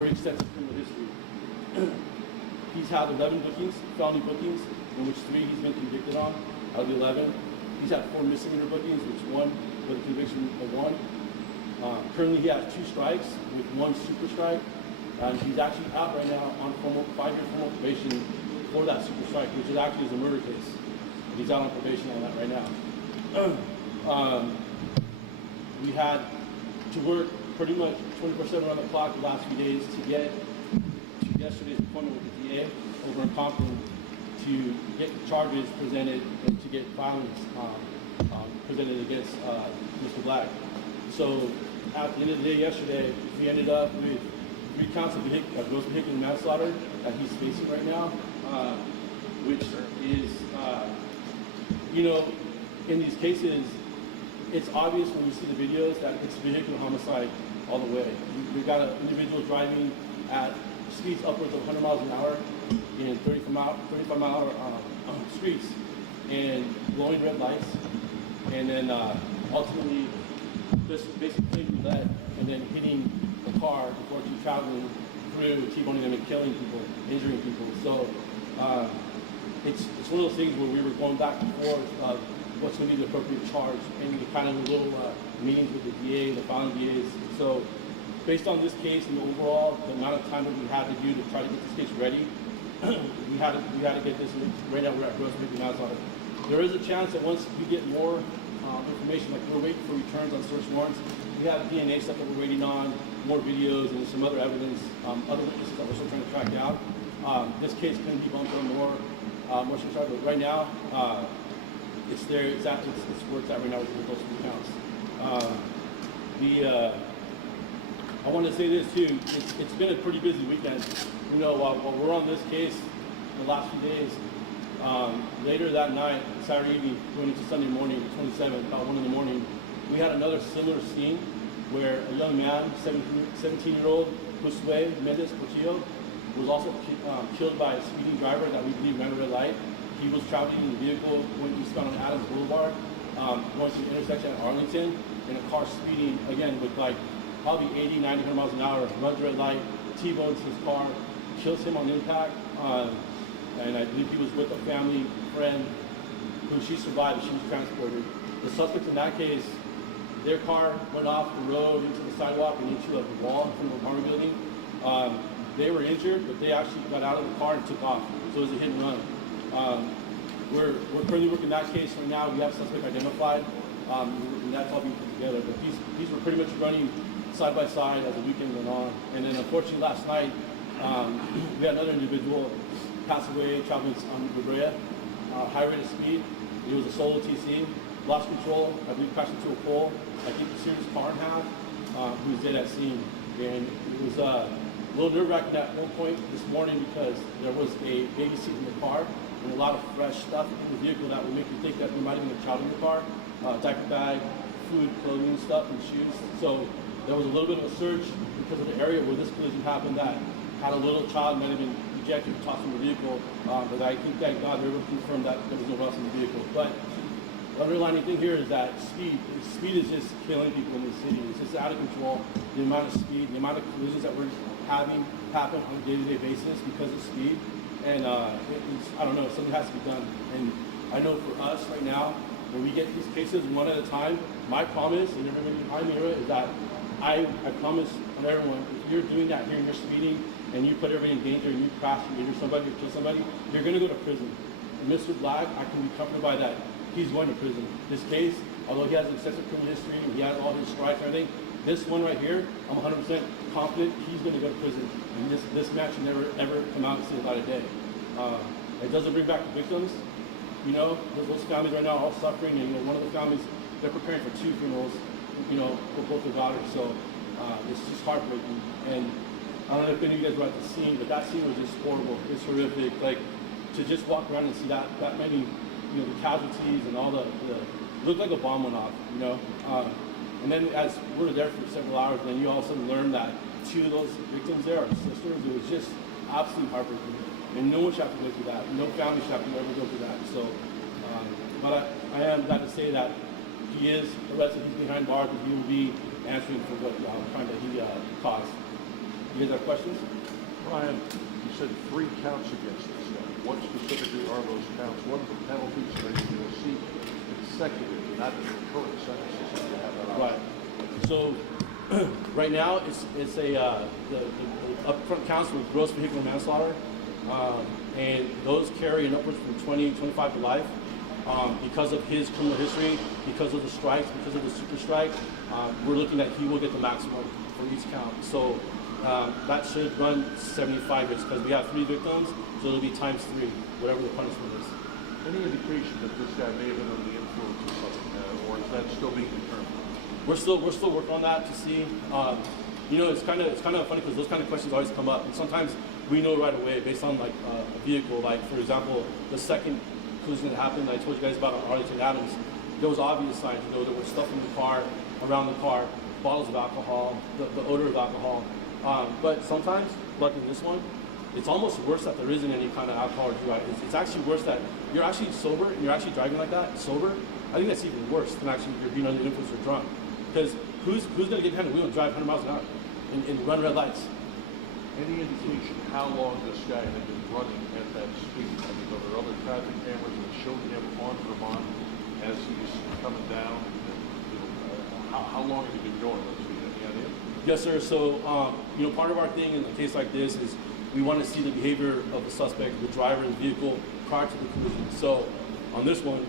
Very extensive criminal history. He's had 11 bookings, felony bookings, in which 3 he's been convicted on out of the 11. He's had 4 misdemeanor bookings, which 1 with a conviction of 1. Currently, he has 2 strikes with 1 super strike. He's actually out right now on 5-year formal probation for that super strike, which is actually a murder case. He's out on probation on that right now. We had to work pretty much 24/7 around the clock the last few days to get to yesterday's appointment with the DA over in Compton to get charges presented and to get violence presented against Mr. Black. So at the end of the day yesterday, we ended up with 3 counts of gross vehicular manslaughter that he's facing right now, which is, in these cases, it's obvious when you see the videos that it's vehicular homicide all the way. We've got an individual driving at speeds upwards of 100 miles an hour in 35-mile-an-hour streets and blowing red lights, and then ultimately just basically roulette and then hitting the car before keep traveling through, T-boning them and killing people, injuring people. So it's one of those things where we were going back and forth of what's going to be the appropriate charge, and the kind of little meetings with the DA, the filing DAs. So based on this case and overall the amount of time that we had to do to try to get this case ready, we had to get this. Right now we're at gross vehicular manslaughter. There is a chance that once we get more information, like we're waiting for returns on search warrants, we have DNA stuff that we're waiting on, more videos and some other evidence, other witnesses that we're still trying to track down. This case can be bumped on more search warrants, but right now it's there. It's where it's at right now with those 3 counts. I want to say this too. It's been a pretty busy weekend. While we're on this case, the last few days, later that night, Saturday evening, going into Sunday morning, the 27th, about 1 in the morning, we had another similar scene where a young man, 17-year-old Josue Mendez Portillo, was also killed by a speeding driver that we believe ran a red light. He was traveling in the vehicle when eastbound on Adams Boulevard, going to the intersection at Arlington, in a car speeding, again, with like probably 80, 90, 100 miles an hour, runs red light, T-bones his car, kills him on impact, and I believe he was with a family friend who she survived, she was transported. The suspects in that case, their car went off the road into the sidewalk and into a wall from the apartment building. They were injured, but they actually got out of the car and took off, so it was a hit and run. We're currently working that case right now. We have suspect identified, and that's all being put together. But these were pretty much running side by side as the weekend went on. And then unfortunately last night, we had another individual pass away traveling on La Brea, high rate of speed. It was a solo TC, lost control. I believe crashed into a pole. I think the serious car in half. Who was dead at scene, and it was a little nerve-wracking at one point this morning because there was a baby seat in the car and a lot of fresh stuff in the vehicle that would make you think that there might have been a child in the car, diaper bag, food, clothing, stuff, and shoes. So there was a little bit of a search because of the area where this collision happened that had a little child might have been ejected or tossed from the vehicle, but I think thank God they were able to confirm that there was no one else in the vehicle. But the underlying thing here is that speed is just killing people in the city. It's just out of control. The amount of speed, the amount of collisions that we're having happen on a day-to-day basis because of speed. And I don't know, something has to be done. And I know for us right now, when we get these cases one at a time, my promise, and everybody behind me is that I promise on everyone, if you're doing that here and you're speeding and you put everybody in danger and you crash and injure somebody or kill somebody, you're gonna go to prison. And Mr. Black, I can be comforted by that. He's going to prison. This case, although he has an extensive criminal history and he has all his strikes and everything, this one right here, I'm 100% confident he's going to go to prison. And this match should never, ever come out and see the light of day. It doesn't bring back the victims. Those families right now are all suffering. And, one of the families, they're preparing for 2 funerals, for both their daughters. So it's just heartbreaking. And I don't know if any of you guys were at the scene, but that scene was just horrible. It's horrific. Like, to just walk around and see that many, the casualties and all the looked like a bomb went off, and then as we were there for several hours, then you all of a sudden learn that 2 of those victims there are sisters. It was just absolutely heartbreaking, and no one should have to go through that. No family should have to ever go through that. So, but I am glad to say that he is arrested. He's behind bars, and he will be answering for what crime that he caused. You guys have questions? Ryan, you said 3 counts against this guy. What specifically are those counts? What are the penalties that you're going to see consecutive, not in the current sentences that you have that option? Right. So right now it's the upfront counts with gross vehicular manslaughter, and those carry an upwards from 20, 25 to life. Because of his criminal history, because of the strikes, because of the super strike, we're looking at he will get the maximum for each count. So that should run 75 years because we have 3 victims, so it'll be times 3, whatever the punishment is. Any indication that this guy may have been under the influence of something, or is that still being determined? We're still working on that to see. It's kind of funny because those kind of questions always come up, and sometimes we know right away based on like a vehicle. Like for example, the second collision that happened, I told you guys about on Arlington Adams. There was obvious signs. There was stuff in the car, around the car, bottles of alcohol, the odor of alcohol. But sometimes, like in this one, it's almost worse that there isn't any kind of alcohol or DUI. It's actually worse that you're actually sober and you're actually driving like that, sober. I think that's even worse than actually you're being under the influence or drunk. Because who's going to get behind the wheel and drive 100 miles an hour and run red lights? Any indication how long this guy had been running at that speed? I mean, are there other traffic cameras that showed him on Vermont as he's coming down? How long had he been going at that speed? Any idea? Yes, sir. So, part of our thing in a case like this is we want to see the behavior of the suspect, the driver of the vehicle, prior to the collision. So, on this one,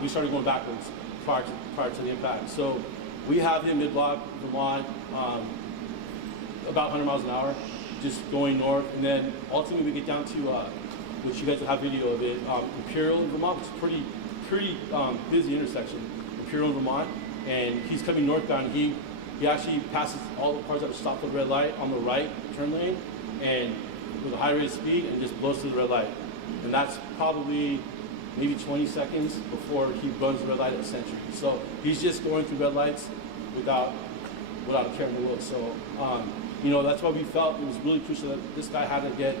we started going backwards prior to the impact. So, we have him mid-block, Vermont, about 100 miles an hour, just going north, and then ultimately we get down to, which you guys will have video of it, Imperial in Vermont, which is pretty busy intersection, Imperial in Vermont, and he's coming northbound. He actually passes all the cars that are stopped at the red light on the right turn lane, and with a high rate of speed, and just blows through the red light. And that's probably maybe 20 seconds before he runs the red light at a Century. So he's just going through red lights without a care in the wheel. So, that's why we felt it was really crucial that this guy had to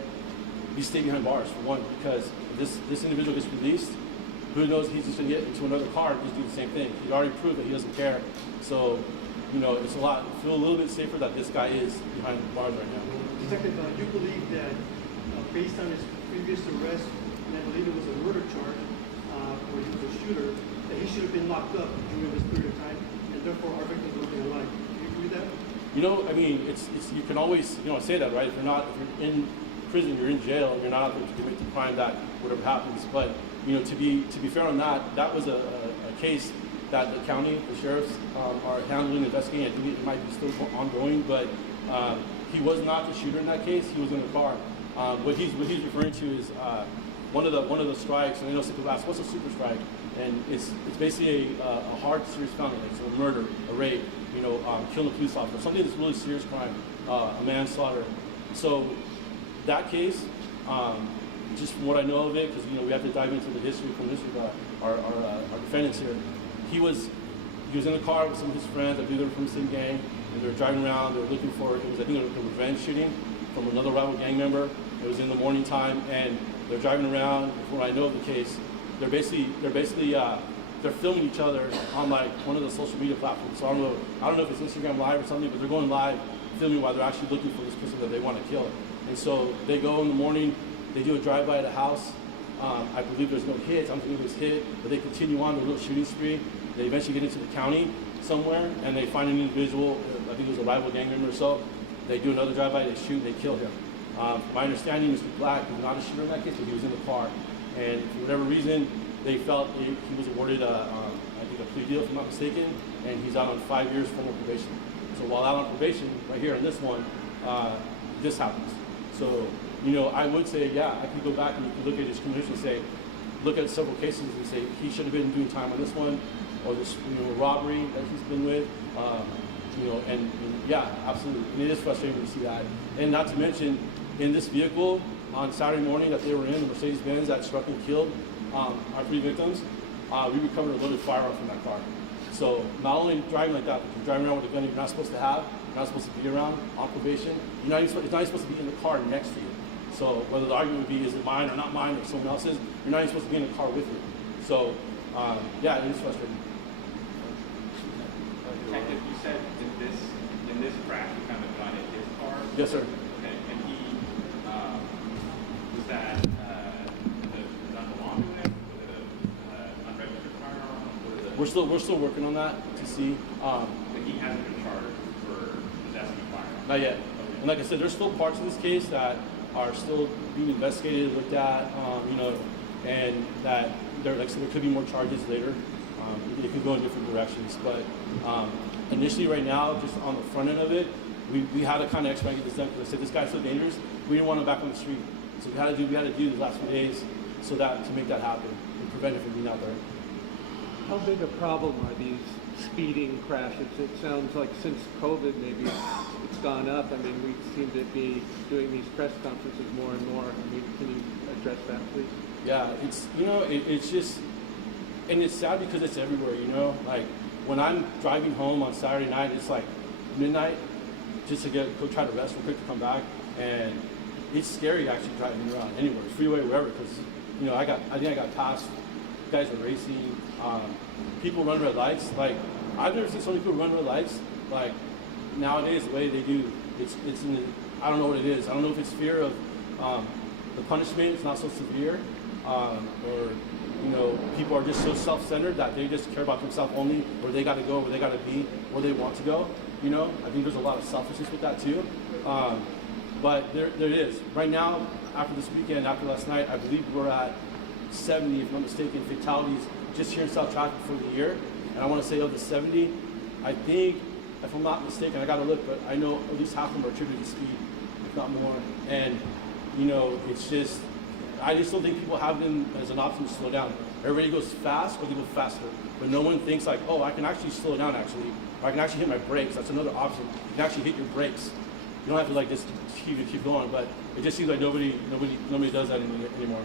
be stay behind bars for one, because if this individual gets released, who knows, he's just going to get into another car and just do the same thing. He already proved that he doesn't care. So, it's feel a little bit safer that this guy is behind bars right now. Detective, you believe that based on his previous arrest, and I believe it was a murder charge, where he was a shooter, that he should have been locked up during this period of time, and therefore our victims would be alive. Do you agree with that? It's you can always say that, right? If you're in prison, you're in jail, and you're not out there to commit the crime that whatever happens. But to be fair on that was a case that the county, the sheriffs are handling, investigating. I think it might be still ongoing, but he was not the shooter in that case. He was in the car. What he's referring to is one of the strikes, and I know some people ask, what's a super strike? And it's basically a hard, serious felony, like so a murder, a rape, killing a police officer, something that's really serious crime, a manslaughter. So that case, just from what I know of it, because we have to dive into the history of our defendants here. He was in the car with some of his friends. I believe they were from the same gang, and they were driving around. They were looking for a revenge shooting from another rival gang member. It was in the morning time, and they're driving around. From what I know of the case, they're filming each other on like one of the social media platforms. So I don't know if it's Instagram Live or something, but they're going live filming while they're actually looking for this person that they want to kill. And so they go in the morning, they do a drive-by at a house. I believe there's no hits. I don't think it was hit, but they continue on the little shooting spree. They eventually get into the county somewhere, and they find an individual. I think it was a rival gang member or so. They do another drive-by, they shoot, they kill him. My understanding, Mr. Black was not a shooter in that case, but he was in the car. And for whatever reason, they felt he was awarded, I think, a plea deal, if I'm not mistaken, and he's out on 5 years formal probation. So while out on probation, right here in this one, this happens. So, I would say, yeah, I could go back and you could look at his criminal history and say, look at several cases and say he should have been doing time on this one, or this robbery that he's been with, and yeah, absolutely. And it is frustrating to see that. And not to mention, in this vehicle on Saturday morning that they were in, the Mercedes-Benz that struck and killed our 3 victims, we recovered a loaded firearm from that car. So not only driving like that, but you're driving around with a gun you're not supposed to have, you're not supposed to be around on probation. It's not even supposed to be in the car next to you. So whether the argument would be, is it mine or not mine or someone else's, you're not even supposed to be in the car with you. So yeah, it is frustrating. Detective, you said in this crash you kind of got in his car? Yes, sir. we're still working on that to see. But he hasn't been charged for possessing a firearm. Not yet. And like I said, there's still parts of this case that are still being investigated, looked at, you know, and that there could be more charges later. It could go in different directions, but initially, right now, just on the front end of it, we had to kind of expedite this done because I said this guy's so dangerous. We didn't want him back on the street, so we had to do these last few days so that to make that happen and prevent it from being out there. How big a problem are these speeding crashes? It sounds like since COVID maybe it's gone up. I mean, we seem to be doing these press conferences more and more. I mean, can you address that, please? Yeah, it's, you know, it's just, and it's sad because it's everywhere, you know? Like, when I'm driving home on Saturday night, it's like midnight, just to go try to rest real quick to come back, and it's scary actually driving around anywhere, freeway, wherever, because, you know, I think I got passed, guys are racing, people run red lights. Like, I've never seen so many people run red lights. Like, nowadays, the way they do, it's in the, I don't know what it is. I don't know if it's fear of the punishment, it's not so severe, or, you know, people are just so self-centered that they just care about themselves only, where they got to go, where they got to be, where they want to go. You know, I think there's a lot of selfishness with that too. But there it is. Right now, after this weekend, after last night, I believe we're at 70, if I'm not mistaken, fatalities just here in South Traffic for the year. And I want to say of the 70, I think, if I'm not mistaken, I got to look, but I know at least half of them are attributed to speed, if not more. And, you know, it's just, I just don't think people have them as an option to slow down. Everybody goes fast or they go faster. But no one thinks like, oh, I can actually slow down actually. Or I can actually hit my brakes. That's another option. You can actually hit your brakes. You don't have to like just keep going. But it just seems like nobody does that anymore.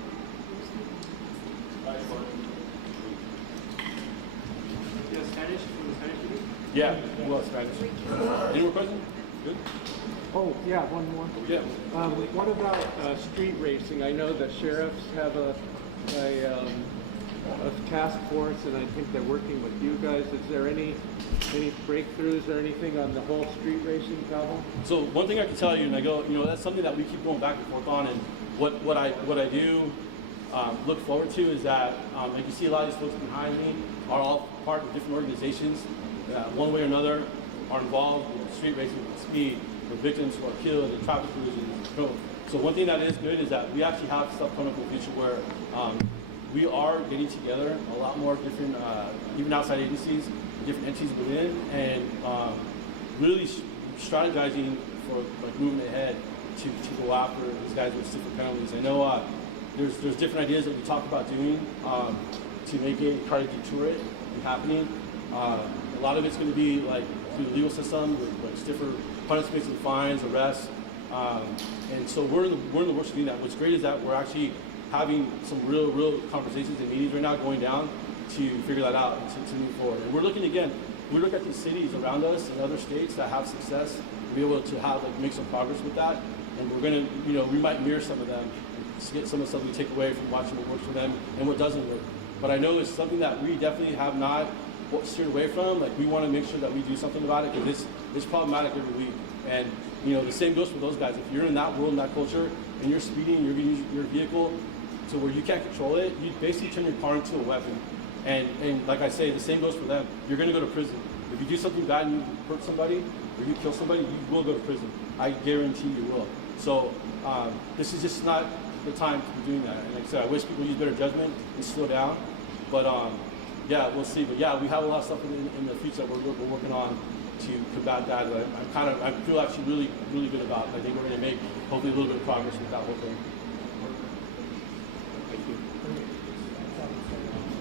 Spanish? From the Spanish TV? Yeah, well, Spanish. Any more questions? Good? Oh, yeah, one more. Yeah. What about street racing? I know the sheriffs have a task force, and I think they're working with you guys. Is there any breakthroughs or anything on the whole street racing problem? So one thing I can tell you, and I go, you know, that's something that we keep going back and forth on, and what I do look forward to is that, like you see a lot of these folks behind me are all part of different organizations that one way or another are involved in street racing with speed, with victims who are killed in traffic collisions. So one thing that is good is that we actually have stuff coming up in the future where we are getting together a lot more different, even outside agencies, different entities within, and really strategizing for like moving ahead to go after these guys with stiffer penalties. I know there's different ideas that we talk about doing to make it, try to deter it from happening. A lot of it's going to be like through the legal system with like stiffer punishments and fines, arrests, and so we're in the works of doing that. What's great is that we're actually having some real conversations and meetings right now going down to figure that out and to move forward. And we're looking again, we look at these cities around us and other states that have success and be able to have make some progress with that. And we're gonna, you know, we might mirror some of them and get some of the stuff we take away from watching what works for them and what doesn't work. But I know it's something that we definitely have not steered away from. Like, we want to make sure that we do something about it because it's problematic every week. And, you know, the same goes for those guys. If you're in that world, in that culture, and you're speeding, you're going to use your vehicle to where you can't control it, you basically turn your car into a weapon. And like I say, the same goes for them. You're going to go to prison. If you do something bad and you hurt somebody or you kill somebody, you will go to prison. I guarantee you will. So this is just not the time to be doing that. And like I said, I wish people use better judgment and slow down. But yeah, we'll see. But yeah, we have a lot of stuff in the future that we're working on to combat that. I feel actually really good about it. I think we're going to make hopefully a little bit of progress with that whole thing. Thank you.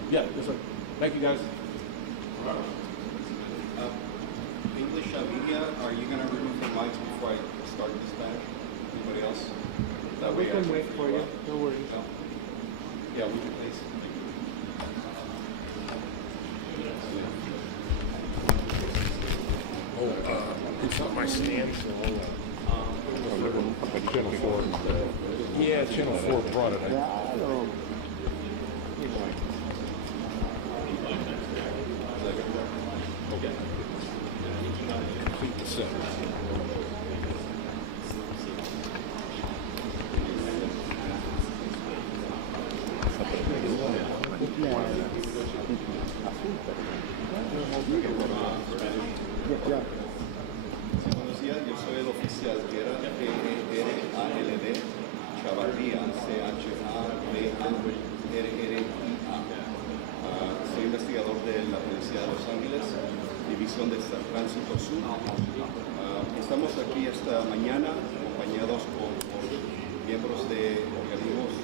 Yeah, yes sir. Thank you guys. English media, are you going to remove the mics before I start this batch? Anybody else? We can wait for you. No worries. Yeah, we can please. It's not my stand, so but Channel 4. Yeah, Channel 4 brought it. Okay. Complete the sentence. Yeah. Sí, buenos días, yo soy el oficial Guerra, G-E-R-A-L-D, Chavarría, C-H-A-V-A-R-R-I-A. Soy investigador de la Policía de Los Ángeles, División de Tránsito Sur. Estamos aquí esta mañana acompañados por miembros de organismos